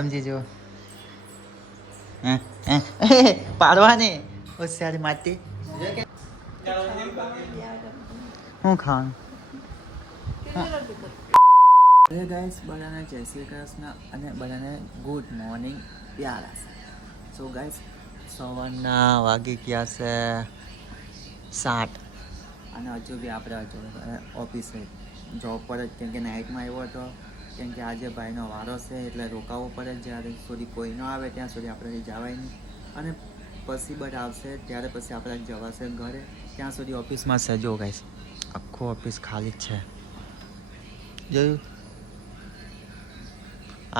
સમજી જો પાડવા ને હોશિયારી માતી હું ખાવાનું હે ગાઈસ, બધાને જય શ્રી કૃષ્ણ અને બધાને ગુડ મોર્નિંગ પ્યારા સો ગાઈસ, સવારના વાગી ગયા છે 7 અને હજુ બી આપણે હજુ ઓફિસે જોબ પર જ, કેમ કે નાઇટમાં આવ્યો હતો, કેમ કે આજે ભાઈનો વારો છે એટલે રોકાવો પડે. જ્યારે સુધી કોઈ ન આવે ત્યાં સુધી આપણે જવાય નહીં, અને પછી બટ આવશે ત્યારે પછી આપણે જવાશે ઘરે. ત્યાં સુધી ઓફિસમાં છે. જો ગાઈસ, આખું ઓફિસ ખાલી જ છે. જોયું?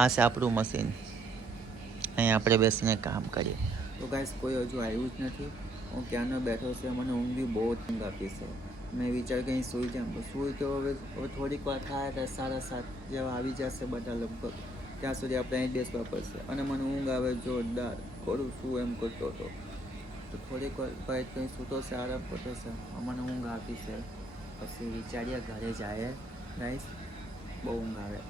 આ છે આપણું મશીન, અહીં આપણે બેસીને કામ કરીએ. તો ગાઈસ, કોઈ હજુ આવ્યું જ નથી. હું ક્યારનો બેઠો છે, મને ઊંઘ બી બહુ જ ઊંઘ આપી છે. મેં વિચાર કે અહીં સૂઈ જામ, તો સૂઈ તો હવે થોડીક વાર થાય તો 7:30 જેવા આવી જશે બધા લગભગ. ત્યાં સુધી આપણે અહીં બેસવા પડશે, અને મને ઊંઘ આવે જોરદાર. થોડું શું એમ કરતો હતો, તો થોડીક વાર ભાઈ કંઈ સૂતો છે, આરામ કરતો છે, મને ઊંઘ આપી છે. પછી વિચારીએ ઘરે જાય. ગાઈસ, બહુ ઊંઘ આવે.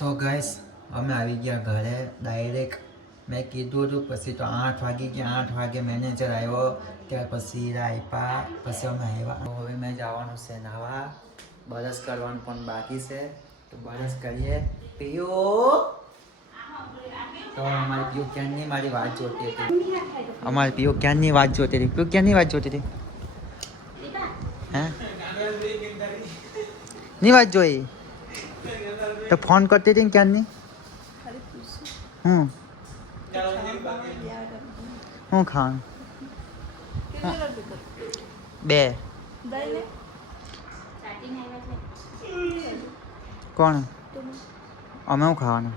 સો ગાઈસ, અમે આવી ગયા ઘરે ડાયરેક્ટ. મેં કીધું હતું, પછી તો 8 વાગી ગયા. 8 વાગે મેનેજર આવ્યો, ત્યાર પછી આપ્યા, પછી અમે આવ્યા. હવે મેં જવાનું છે નાવા. બ્રશ કરવાનું પણ બાકી છે, તો બ્રશ કરીએ. પીયો તો અમારી પીઓ ક્યાંની મારી વાત જોતી હતી. અમારી પીઓ ક્યાંની વાત જોતી હતી. પીઓ ક્યાંની વાત જોતી હતી? હે ની વાત જોઈ તો ફોન કરતી હતી ને ક્યારની. હું ખાવાનું 2 કોણ અમે હું ખાવાનું.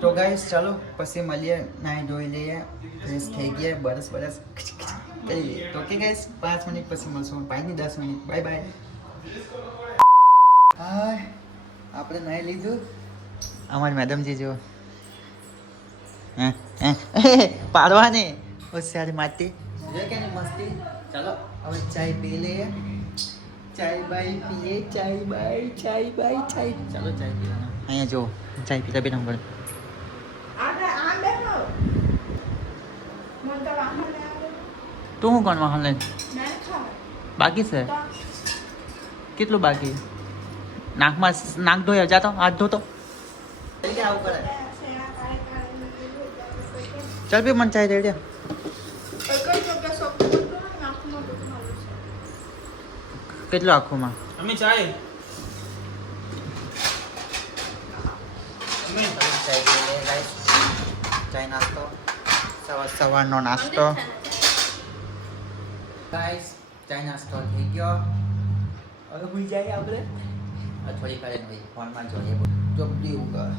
તો ગાઈસ, ચાલો પછી મળીએ. નાહી ધોઈ લઈએ, ફ્રેશ થઈ ગયા, બરસ કરી લઈએ. તો ઓકે ગાઈસ, 5 મિનિટ પછી મળશું. 5 ની 10 મિનિટ. Bye bye. હા, આપણે નાહી લીધું. અમારી મેડમજી જો પાડવા ને હોશિયારી માતી કે મસ્તી. ચાલો હવે ચાય પી લઈએ. ચાય બાય પીએ. ચાય બાય ચાય. ચાલો ચાય પીવાના. અહીંયા જો ચાય પીતા પીતા હું તું શું કોણ વાહન લઈને બાકી છે? કેટલું બાકી? નાકમાં નાક ધોઈ જાતો, હાથ ધોતો. ચાલ બી મને ચાય દે. કેટલું આખુંમાં અમે ચાય નાસ્તો, સવારનો નાસ્તો. ગાઈસ, ચાય નાસ્તો થઈ ગયો. હવે ભૂલી જાય આપણે થોડી વાર ફોનમાં જોઈએ. ચોપડી ઉગા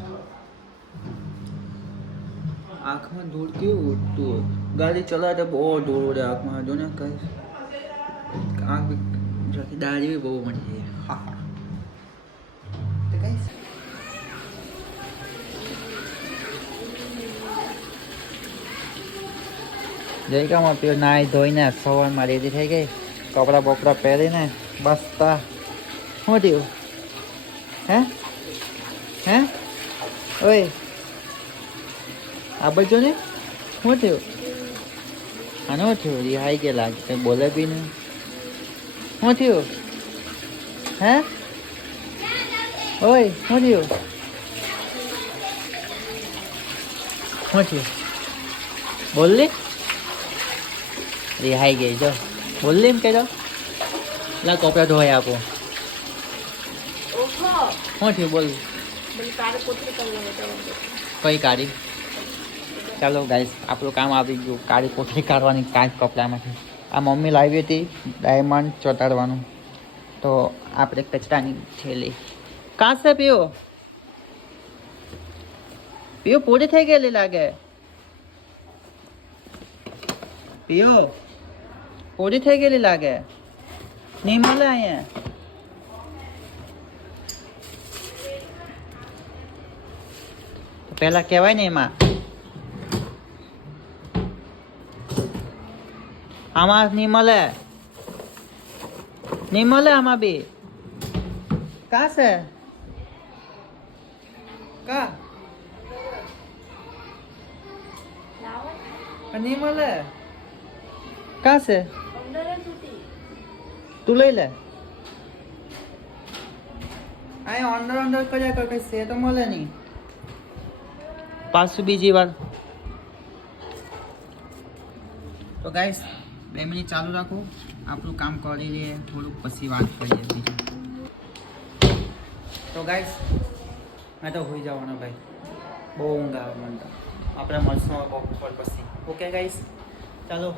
આંખમાં ધૂળ કેવું ઉડતું. ગાડી ચલાવે બહુ ધૂળ ઉડે આંખમાં. જો ને કઈ આંખ દાઢી બી બહુ મળી જાય. જયકામાં પીઓ નાહી ધોઈને સવારમાં રેડી થઈ ગઈ. કપડાં બપડા પહેરીને બસતા. શું થયું? હે ઓય આ બાજુ ને શું થયું? આને શું થયું? રિહાઈ ગયા લાગે, કંઈ બોલે બી નહીં. શું થયું? હે ઓય શું થયું? શું થયું? બોલલી રિહાઈ ગઈ. જો બોલલી એમ કહેજો. લા કપડા ધોઈ આપો. શું થયું? બોલ. કઈ કાઢી? ચાલો ગાઈસ, આપણું કામ આવી ગયું. કાળી કોથળી કાઢવાની કાંચ કપડામાંથી. આ મમ્મી લાવી હતી ડાયમંડ ચોંટાડવાનું, તો આપણે કચરાની થેલી. કાં છે પીઓ? પીઓ પૂરી થઈ ગયેલી લાગે. પીઓ પૂરી થઈ ગયેલી લાગે. નહીં મળે અહીંયા. પેલા કહેવાય ને એમાં. આમાં નહીં મળે. નહીં મળે આમાં બી. કા છે કા નહીં મળે. કા છે તું લઈ લે. અહીંયા અંદર અંદર કર્યા કર, કઈ છે તો મળે નહીં. પાછું બીજી વાર. તો ગાઈસ 2 મિનિટ ચાલુ રાખો, આપણું કામ કરી લઈએ, થોડુંક પછી વાત કરીએ બીજું. તો ગાઈસ મેં તો હોઈ જવાનો ભાઈ, બહુ ઊંઘ આવે મને તો. આપણે મળશું બપોર પછી. ઓકે ગાઈસ ચાલો.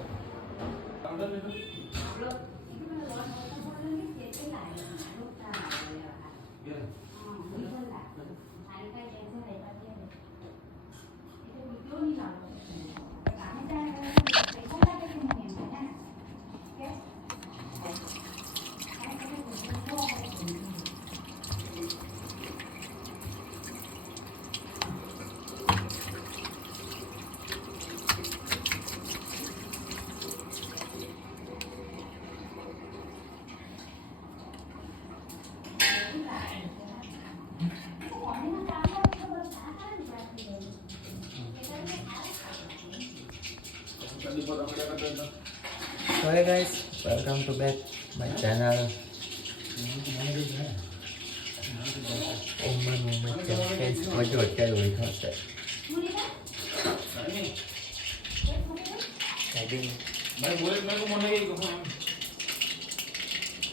So hey guys, welcome to back my channel. મજો અત્યારે હોય થશે.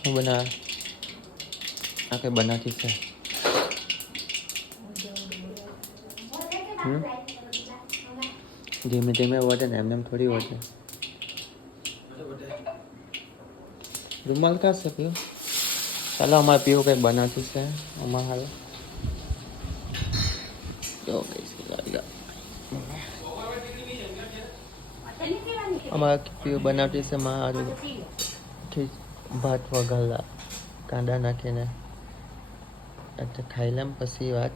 હું બના આ કઈ બનાતી છે. ધીમે ધીમે વધે ને એમને થોડી વધે. રૂમાલ કા છે પીવું? ચાલો અમારે પીવું કંઈ બનાવતું છે અમારે હાલ. અમારે પીવું બનાવતી છે મારું ભાત વઘારેલા કાંદા નાખીને. એટલે ખાઈ લઉં પછી વાત.